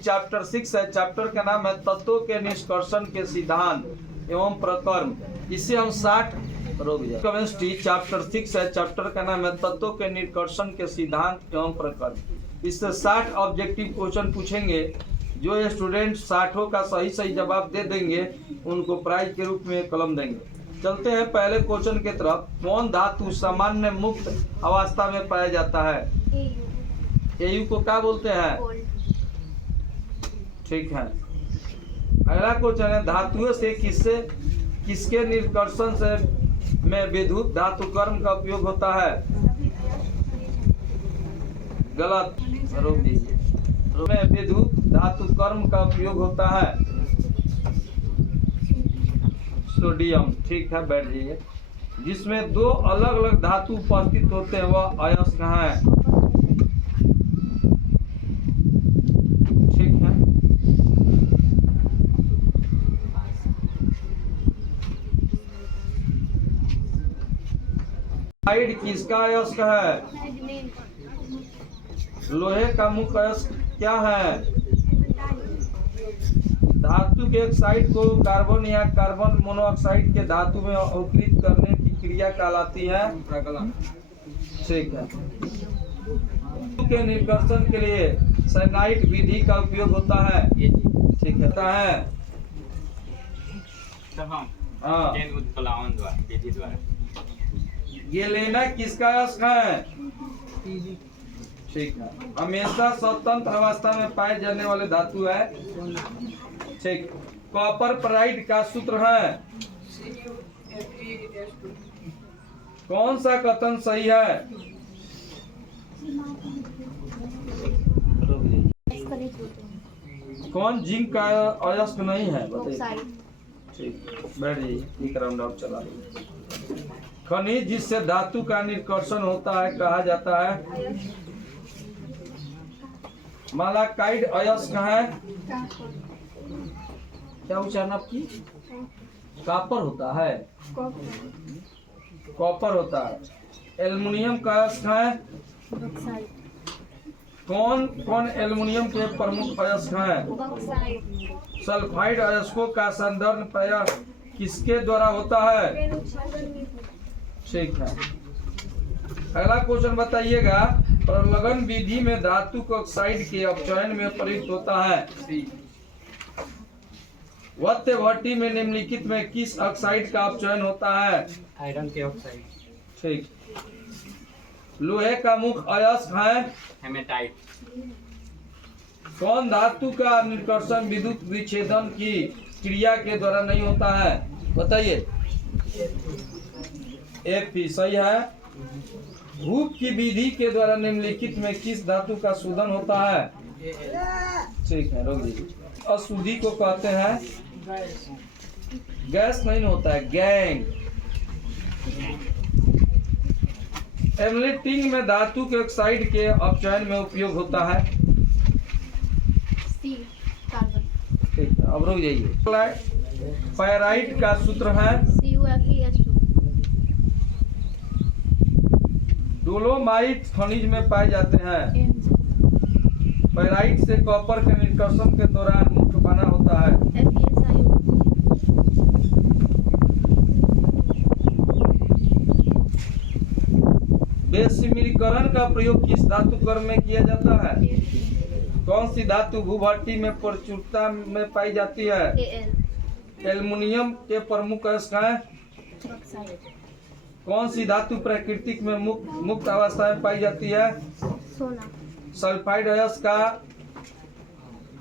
Chapter 6 है। Chapter का नाम है तत्वों के निष्कर्षण के सिद्धांत एवं प्रकर्म। इसे हम 60 केमिस्ट्री चैप्टर 6 है। चैप्टर का नाम है तत्वों के निष्कर्षण के सिद्धांत एवं प्रकर्म। इससे 60 ऑब्जेक्टिव क्वेश्चन पूछेंगे। जो स्टूडेंट 60 का सही जवाब दे देंगे उनको प्राइज के रूप में कलम देंगे। चलते हैं पहले क्वेश्चन की तरफ। कौन धातु सामान्य मुक्त अवस्था में पाया जाता है? एयू को क्या बोलते हैं? ठीक है। अगला क्वेश्चन है धातुओं से किसके निष्कर्षण से में विद्युत धातु कर्म का उपयोग होता है? गलत, रोक दीजिए। में विद्युत धातु कर्म का उपयोग होता है सोडियम। ठीक है, बैठ जाइए। जिसमें दो अलग अलग धातु उपस्थित होते हैं वह अयस्क है। ठीक है। साइड किसका अयस्क है? लोहे का मुख्य अयस्क क्या है? धातु के एक साइड को कार्बन या कार्बन मोनोऑक्साइड के धातु में अवकृत करने की क्रिया कहलाती है प्रगलन। ठीक है। धातु के निष्कर्षण के लिए साइनाइड विधि का उपयोग होता है। ठीक है। हाँ, विधि द्वारा। ये लेना किसका अयस्क है? ठीक है। हमेशा स्वतंत्र अवस्था में पाए जाने वाले धातु है। ठीक। कॉपर पराइड का सूत्र है। कौन सा कथन सही है? कौन जिंक का अयस्क नहीं है? बताइए। ठीक, बैठ जाइए। एक राउंड ऑफ चला रही। खनिज जिससे धातु का निष्कर्षण होता है कहा जाता है? मालाकाइड अयस्क है। क्या उच्चारण आपकी? कॉपर होता है। कॉपर होता है। एल्युमिनियम का अयस्क है। कौन एल्युमिनियम के प्रमुख अयस्क हैं? सल्फाइड अयस्कों का संदर्भ प्रायः किसके द्वारा होता है? ठीक है। अगला क्वेश्चन बताइएगा। प्रलगन विधि में धातु को ऑक्साइड के अपचयन में प्रयुक्त होता है। वत्य भट्टी में निम्नलिखित में किस ऑक्साइड का अपचयन होता है? आयरन के ऑक्साइड। ठीक। लोहे का मुख्य अयस्क है हेमेटाइट। कौन धातु का निष्कर्षण विद्युत विच्छेदन की क्रिया के द्वारा नहीं होता है? बताइए। Fe सही है। हूप की विधि के द्वारा निम्नलिखित में किस धातु का शोधन होता है? ठीक है, रोक दीजिए। अशुद्धि को कहते हैं गैस नहीं होता है, गैंग। एमलेटिंग में धातु के ऑक्साइड के अपचयन में उपयोग होता है। ठीक है, अब रुक जाइए। पैराइट का सूत्र है डोलोमाइट खनिज में पाए जाते हैं। पैराइट से कॉपर के निष्कर्षण के दौरान मुख्य बना होता है। बेसिमिलीकरण का प्रयोग किस धातु कर्म में किया जाता है? कौन सी धातु भूभट्टी में प्रचुरता में पाई जाती है? एल्युमिनियम के प्रमुख अयस्क हैं। कौन सी धातु प्राकृतिक में मुक्त अवस्था में पाई जाती है? सल्फाइड अयस्क का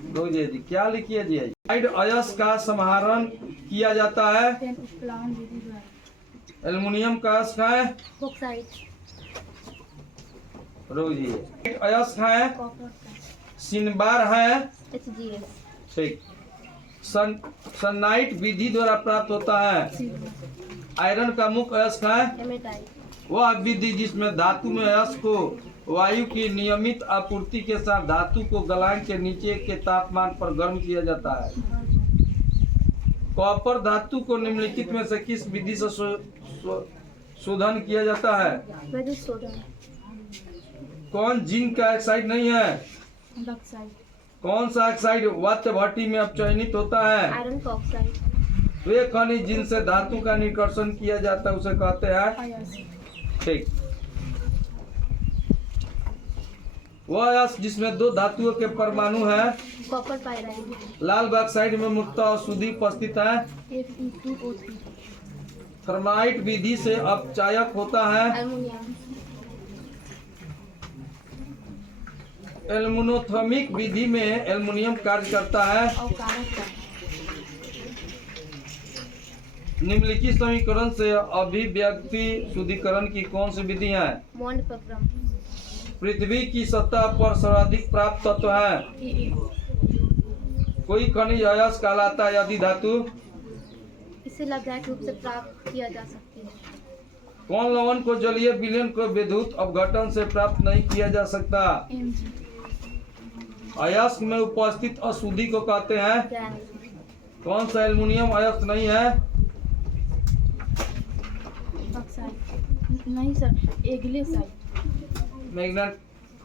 जी क्या लिखिए जी? सल्फाइड अयस्क का समाहरण किया जाता है। एल्युमिनियम का अयस्क है अयस्क है सिनबार है। ठीक। सन्नाइट विधि द्वारा प्राप्त होता है। आयरन का मुख्य अयस्क है वह विधि जिसमें धातु में अयस्क को वायु की नियमित आपूर्ति के साथ धातु को गलान के नीचे के तापमान पर गर्म किया जाता है। कॉपर धातु को निम्नलिखित में से किस विधि से शोधन किया जाता है? कौन जिंक का ऑक्साइड नहीं है? कौन सा ऑक्साइड वात्य भट्टी में अपचयनित होता है? आयरन का ऑक्साइड, वे खनिज जिनसे धातु का निष्कर्षण किया जाता है उसे कहते हैं। अयस्क, ठीक। वह अयस्क जिसमें दो धातुओं के परमाणु हैं। कॉपर पाइराइड, लाल बॉक्साइड में मुक्त अशुद्धि उपस्थित है। Fe2O3, थर्माइट विधि से अपचायक होता है। एल्युमिनियम, एल्मुनोथर्मिक विधि में एल्युमिनियम कार्य करता है। और कारक का निम्नलिखित समीकरण से अभिव्यक्ति शुद्धिकरण की कौन सी विधि है? मॉन्ड प्रक्रम, पृथ्वी की सतह पर सर्वाधिक प्राप्त तत्व है। Fe, कोई खनिज अयस्क कहलाता है यदि धातु। इसे लैब्राटोरी रूप से प्राप्त किया जा सकती है। कौन लवण को जलीय विलयन को विद्युत अपघटन से प्राप्त नहीं किया जा सकता? Mg, अयस्क में उपस्थित अशुद्धि को कहते हैं। गैस, कौन सा एल्युमिनियम अयस्क नहीं है? ऑक्साइड, नहीं सर, एग्लेसाइड,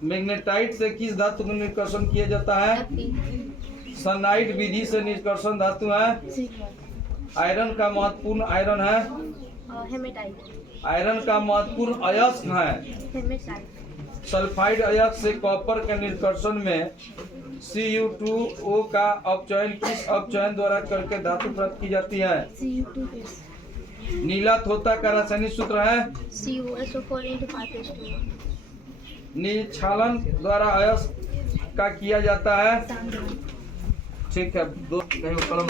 मैग्नेटाइट से किस धातु का निष्कर्षण किया जाता है? Fe, सनाइट विधि से निष्कर्षण धातु है। सिल्वर, आयरन का महत्वपूर्ण आयरन है। और हेमेटाइट, आयरन का महत्वपूर्ण अयस्क है। हेमेटाइट, सल्फाइड अयस्क से कॉपर के निष्कर्षण में Cu2O का अपचयन किस अपचयन द्वारा करके धातु प्राप्त की जाती है? Cu2S, नीला थोथा का रासायनिक सूत्र है। CuSO4 × 5H2O, निक्षालन द्वारा अयस्क का किया जाता है। सांद्रण, ठीक है, दो कहीं कलम